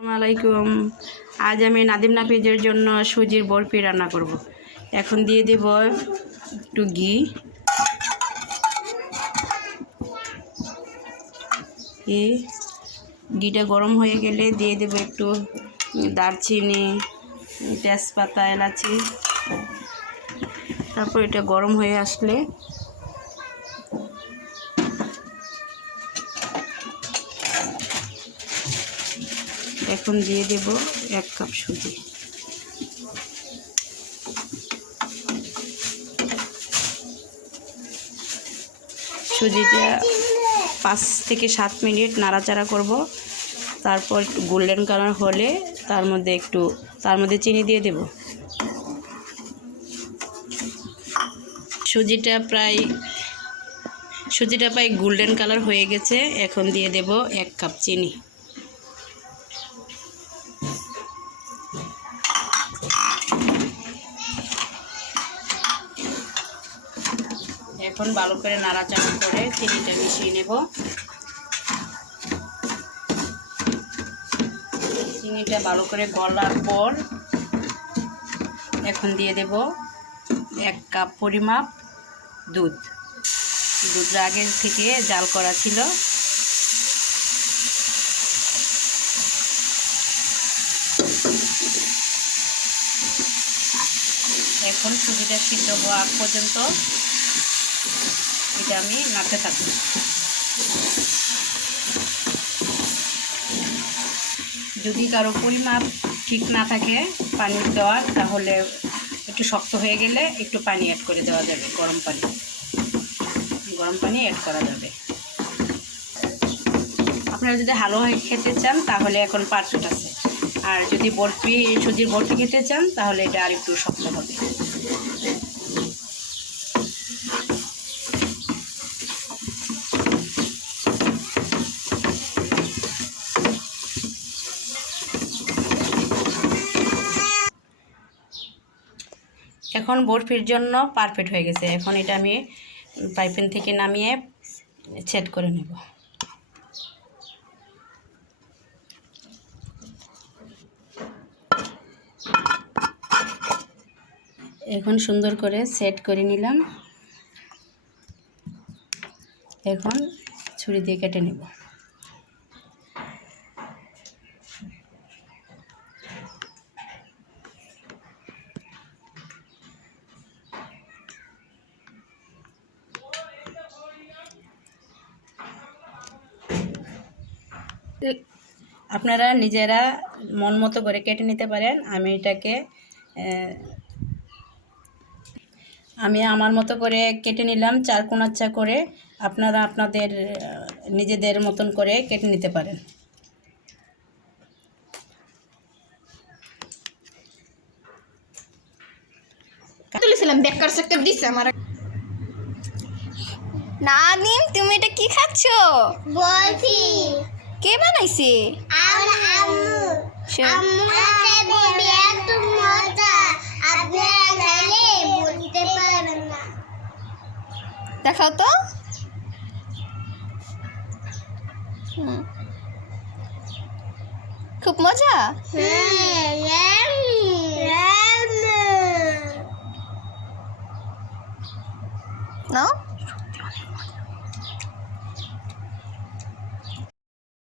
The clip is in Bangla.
আসসালামাইকুম আজ আমি নাদিম নাফিজের জন্য সুজির বরফি রান্না করব। এখন দিয়ে দেব একটু ঘি। ঘিটা গরম হয়ে গেলে দিয়ে দেব একটু দারচিনি, তেজপাতা, এলাচি। তারপর এটা গরম হয়ে আসলে এখন দিয়ে দেব এক কাপ সুজি। সুজিটা পাঁচ থেকে সাত মিনিট নাড়াচাড়া করব। তারপর গোল্ডেন কালার হলে তার মধ্যে একটু, তার মধ্যে চিনি দিয়ে দেব। সুজিটা প্রায় সুজিটা প্রায় গোল্ডেন কালার হয়ে গেছে। এখন দিয়ে দেব এক কাপ চিনি। এখন ভালো করে নাড়াচাড়া করে চিনিটা মিশিয়ে নেব। চিনিটা ভালো করে গলার পর এখন দিয়ে দেব এক কাপ পরিমাপ দুধ। দুধটা আগে থেকে জাল করা ছিল। এখন সুজিটা সিদ্ধ হওয়া পর্যন্ত এটা আমি নাড়তে থাকব। যদি কারও পরিমাপ ঠিক না থাকে পানি দেওয়ার, তাহলে একটু শক্ত হয়ে গেলে একটু পানি অ্যাড করে দেওয়া যাবে, গরম পানি। গরম পানি অ্যাড করা যাবে। আপনারা যদি হালুয়া খেতে চান, তাহলে এখন পারফেক্ট আছে। আর যদি বরফি, সুজির বরফি খেতে চান, তাহলে এটা আর একটু শক্ত হবে। এখন বরফির জন্য পারফেক্ট হয়ে গেছে। এখন এটা আমি পাইপেন থেকে নামিয়ে সেট করে নেব। এখন সুন্দর করে সেট করে নিলাম। এখন ছুরি দিয়ে কেটে নেব। আপনারা নিজেরা মন মতো করে কেটে নিতে পারেন। আমি এটাকে আমি আমার মতো করে কেটে নিলাম চার কোনাচ্চা করে আপনারা আপনাদের নিজেদের মতন করে কেটে নিতে পারেন। তুলেছিলাম বেকার সেক্টর দিছে আমার। নাদিম তুমি এটা কি খাচ্ছো? বলছি কে বানাইছে? না। দেখাও তো। খুব মজা? হুম নাও।